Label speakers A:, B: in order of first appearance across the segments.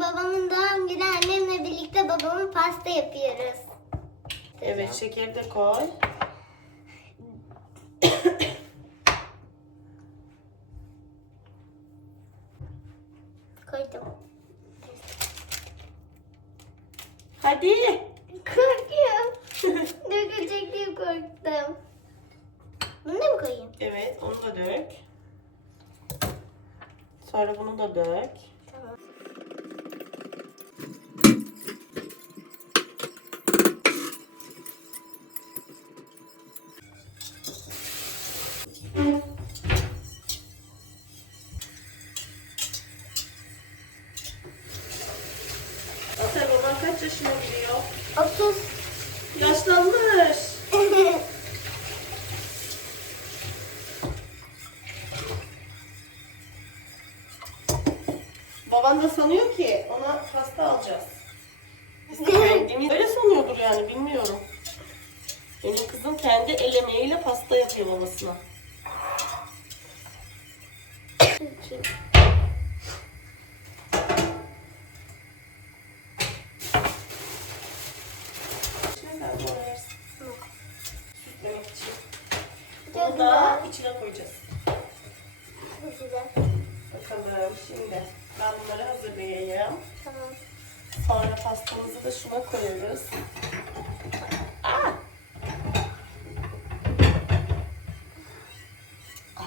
A: babamın doğum günü annemle birlikte babamın pasta yapıyoruz.
B: Evet şekeri de koy.
A: Koydum.
B: Hadi.
A: Korkuyorum. Dökecek diye korktum. Bunu da mı koyayım?
B: Evet onu da dök. Sonra bunu da dök.
A: 30.
B: Yaşlanmış.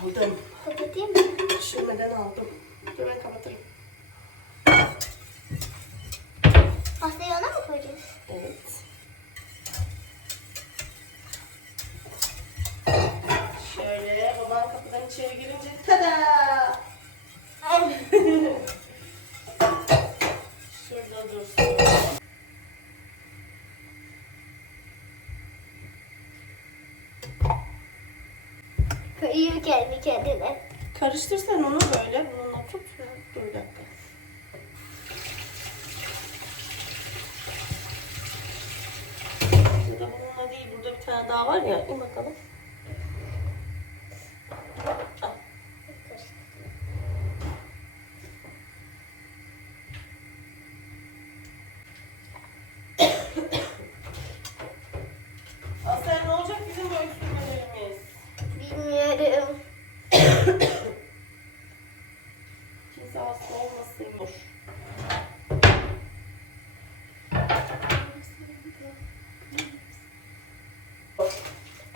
B: Aldım.
A: Kapatayım mı?
B: Düşürmeden aldım. Dur ben kapatayım.
A: Pastayı ona mı koyacağız?
B: Evet. Şöyle baban kapıdan içeri girince tada! Şurada dursun.
A: Koyuyor kendi kendine.
B: Karıştır sen onu böyle. Bununla tut. Dur bir dakika. Ya da bununla değil. Burada bir tane daha var ya. İn bakalım.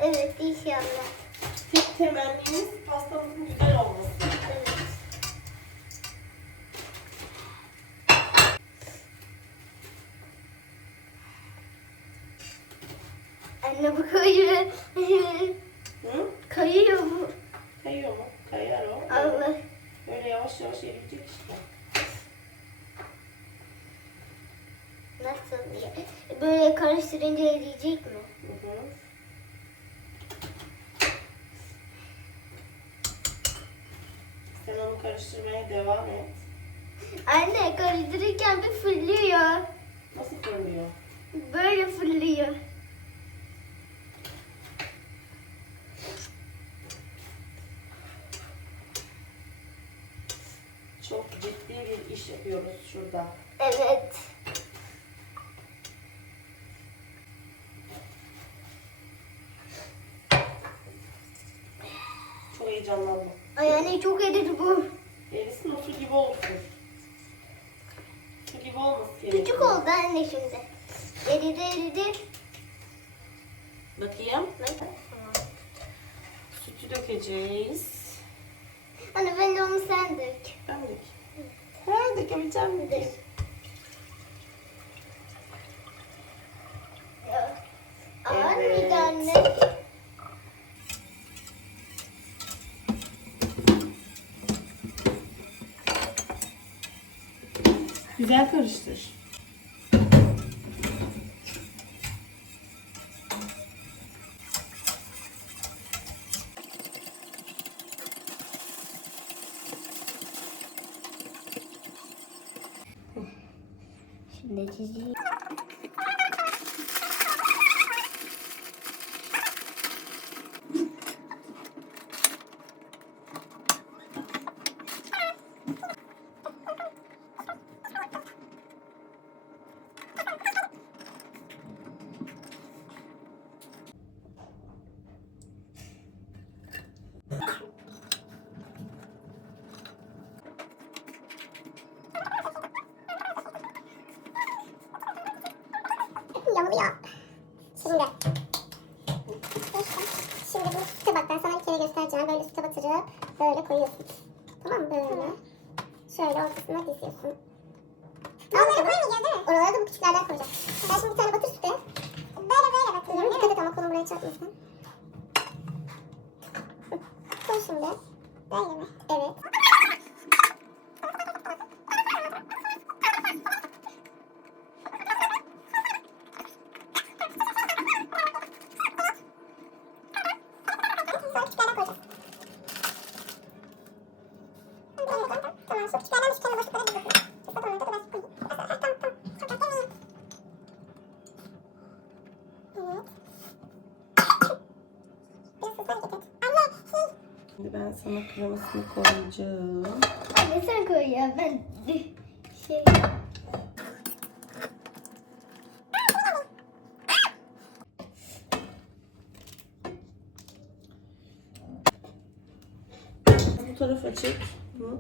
A: Evet inşallah.
B: Tek temennimiz pastamızın güzel olması.
A: Evet. Anne bu kayıyor.
B: Hı?
A: kayıyor bu.
B: Kayıyor mu? Kayar o.
A: Allah.
B: Böyle yavaş yavaş eriyecek işte.
A: Nasıl diye. Böyle karıştırınca eriyecek mi?
B: Hı hı. Sen onu karıştırmaya devam et.
A: Anne karıştırırken bir fırlıyor.
B: Nasıl fırlıyor?
A: Böyle fırlıyor.
B: Çok ciddi bir iş yapıyoruz şurada.
A: Evet.
B: Çok heyecanlandım.
A: Ay anne çok eridi bu.
B: Erisin o su gibi olsun. Su gibi olması gerekiyor.
A: Küçük anne şimdi. Eridi eridi.
B: Bakayım.
A: Bak.
B: Sütü dökeceğiz.
A: Anne ben de onu sen dök.
B: Ben de. Ha dökebileceğim mi?
A: Dök.
B: Evet.
A: anne?
B: Güzel karıştır.
C: Oluyor? Şimdi. Şimdi bu süte bak ben sana bir kere göstereceğim. Böyle süte batırıp böyle koyuyorsun. Tamam mı? Böyle. Şöyle ortasına diziyorsun. Oralara koymayacağız değil mi? Oralara da bu küçüklerden koyacağız. Ben şimdi bir tane batır süte. Böyle böyle batırıyorum. Dikkat et ama kolum buraya çarpmasın. Koy şimdi. Böyle mi? Evet. Evet. Biraz hızlı hareket et. Anne, şey,
B: Şimdi ben sana kremasını koyacağım.
A: Anne sen koy ya ben şey
B: Bu tarafa çek. Hı.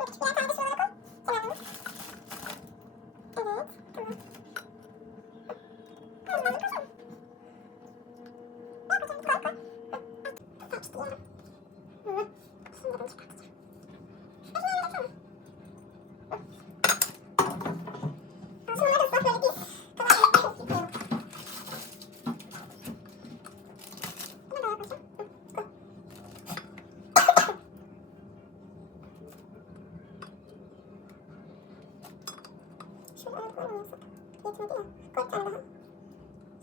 C: bu küçükler kardeş olarak koy. Kenarına. Evet, tamam. Hadi ben de koyacağım. Ne yapacağım? Koy, koy. Hı, kaçtı ya. Hı, şimdi bunu çıkartacağım. Peki, nereye bakalım? Hı. Şimdi onları ıslak böyle bir kaba alıp bir koyalım. Bunu da koyacağım. Hı, koy. Şöyle alıp koymayasak. Yetmedi ya. Koy bir tane daha.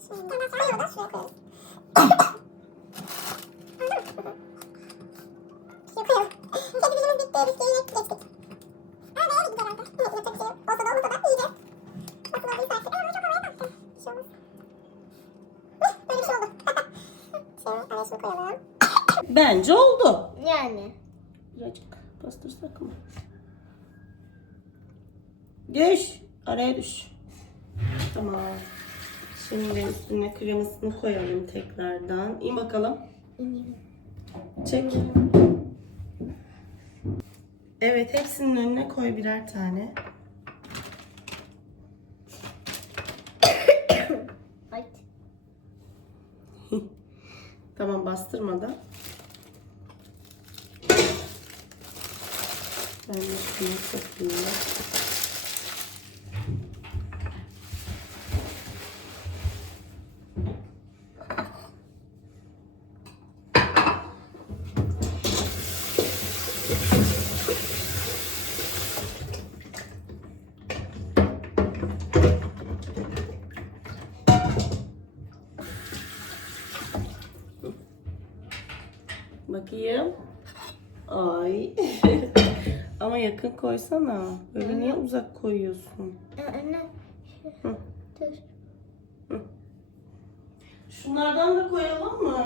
C: Şimdi bir tane daha sonra da şuraya koyarız. Evet, yapacak bir şey yok. Olsa da olmasa da yiyeceğiz. Nasıl olduysa artık. Ama çok havaya kalktı. Bir şey olmaz. Hıh, Böyle bir şey oldu. Şimdi araya şunu koyalım.
B: Bence oldu.
A: yani.
B: Birazcık bastırsak mı? Düş. Araya düş. Tamam. Şimdi üstüne kremasını koyalım tekrardan. İn bakalım. Çek. Evet hepsinin önüne koy birer tane. Tamam bastırmadan. Ben de şunu sokayım. Bakayım. Ay. Ama yakın koysana. Böyle niye uzak koyuyorsun?
A: Anne.
B: Hı.
A: Dur.
B: Şunlardan da koyalım mı?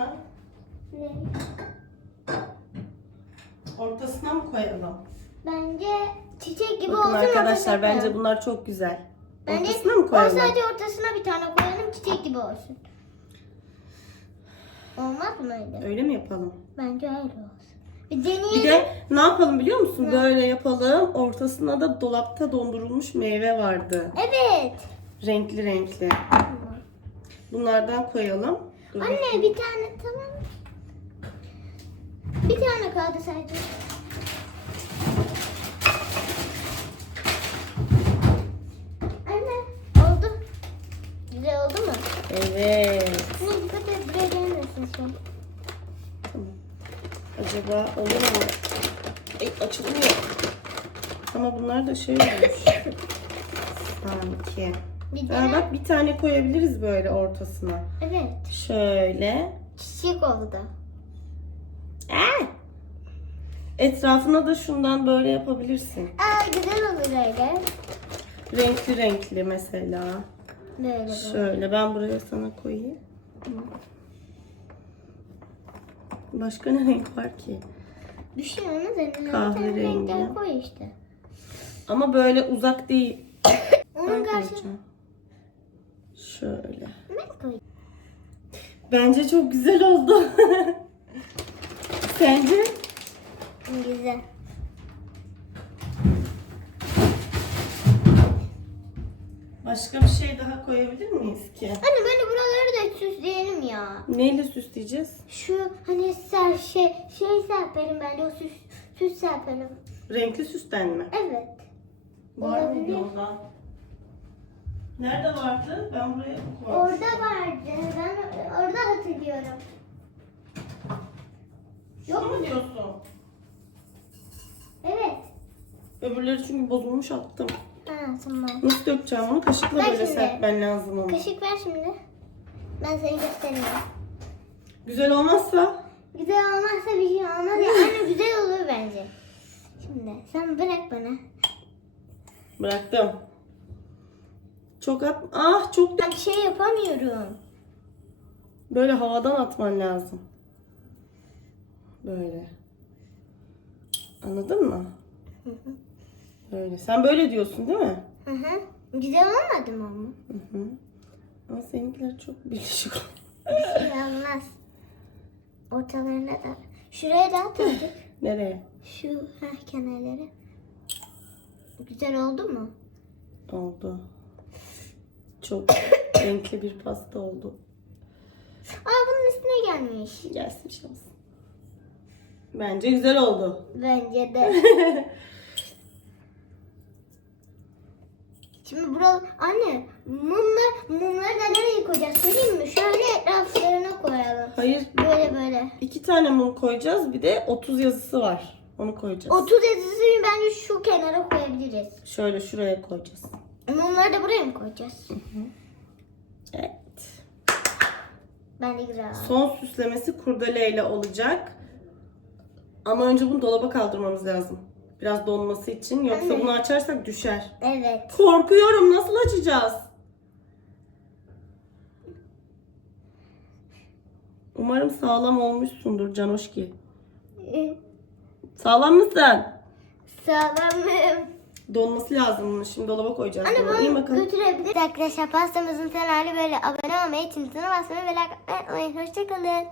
A: Ne?
B: Ortasına mı koyalım?
A: Bence çiçek gibi
B: Bakın
A: olsun
B: arkadaşlar
A: ortasına
B: bence bunlar çok güzel.
A: Bence
B: Ortasına mı
A: o
B: koyalım?
A: sadece ortasına bir tane koyalım çiçek gibi olsun. Olmaz mı öyle?
B: Öyle mi yapalım?
A: Bence öyle olsun. Bir deneyelim.
B: Bir de ne yapalım biliyor musun? Böyle yapalım. Ortasında da dolapta dondurulmuş meyve vardı.
A: Evet.
B: Renkli renkli. Bunlardan koyalım. Dur bakayım.
A: Anne bir tane tamam. Bir tane kaldı sadece. Anne oldu. Güzel oldu mu?
B: Evet.
A: Ne dikkat et buraya gelmesin şu an.
B: Tamam. Acaba olur mu? Ay açılmıyor. Ama bunlar da şey olmuş. Sanki.
A: Bir
B: Aa, bak bir tane koyabiliriz böyle ortasına.
A: Evet.
B: Şöyle.
A: Çiçek oldu.
B: Aa! Etrafına da şundan böyle yapabilirsin.
A: Aa güzel olur öyle.
B: Renkli renkli mesela.
A: Böyle böyle.
B: Şöyle ben buraya sana koyayım. Başka ne renk var ki?
A: Düşün onun üzerine bir tane
B: Kahverengi.
A: koy işte.
B: Ama böyle uzak değil.
A: Onun
B: Ben
A: karşı...
B: koyacağım. Şöyle.
A: Ben koyayım.
B: Bence çok güzel oldu. Sence?
A: Güzel.
B: Başka bir şey daha koyabilir miyiz ki?
A: Anne böyle buraları da süsleyelim ya.
B: Neyle süsleyeceğiz?
A: Şu hani ser şey şey serpelim bence o süs süs serpelim.
B: Renkli süsten mi?
A: Evet.
B: Var mıydı
A: Olabilir.
B: ondan? Nerede vardı? Ben buraya koymuştum.
A: Orada vardı. Ben orada hatırlıyorum.
B: Yok mu diyorsun?
A: Evet.
B: Öbürleri çünkü bozulmuş attım.
A: Ha tamam.
B: Nasıl dökeceğim onu? Kaşıkla
A: Ver
B: böyle
A: şimdi.
B: serpmen lazım onu.
A: Kaşık ver şimdi. Ben seni göstereyim.
B: Güzel olmazsa
A: Güzel olmazsa bir şey olmaz ya. Anne güzel olur bence. Şimdi sen bırak bana.
B: bıraktım. Çok at. Ah çok
A: Ben bir şey yapamıyorum.
B: Böyle havadan atman lazım. Böyle. Anladın mı? Böyle. Sen böyle diyorsun değil mi?
A: Hı hı. Güzel olmadı mı ama?
B: Hı hı. Ama seninkiler çok birleşik.
A: Bir şey olmaz. Ortalarına da. Şuraya da at azıcık.
B: Nereye?
A: Şu heh, kenarları. Güzel oldu mu?
B: Oldu. Çok renkli bir pasta oldu.
A: Aa bunun üstüne gelmiş.
B: Gelsin bir şey. Bence güzel oldu.
A: Bence de. Şimdi buralı anne mumlar mumları da nereye koyacağız söyleyeyim mi? Şöyle etraflarına koyalım.
B: Hayır.
A: Böyle böyle.
B: iki tane mum koyacağız. Bir de 30 yazısı var. Onu koyacağız.
A: 30 yazısını bence şu kenara koyabiliriz.
B: Şöyle şuraya koyacağız.
A: Mumları da buraya mı koyacağız?
B: Evet.
A: Bence güzel.
B: Son süslemesi kurdeleyle olacak. Ama önce bunu dolaba kaldırmamız lazım. Biraz donması için. Yoksa
A: Anne.
B: bunu açarsak düşer.
A: Evet.
B: Korkuyorum. Nasıl açacağız? Umarım sağlam olmuşsundur Canoşki. Sağlam mısın?
A: Sağlamım.
B: Donması lazım bunu. Şimdi dolaba koyacağız.
A: Anne
B: bunu. İyi bakalım.
A: götürebiliriz. Arkadaşlar pastamızın tenali böyle abone olmayı, çintine basmayı ve like atmayı unutmayın. Hoşçakalın.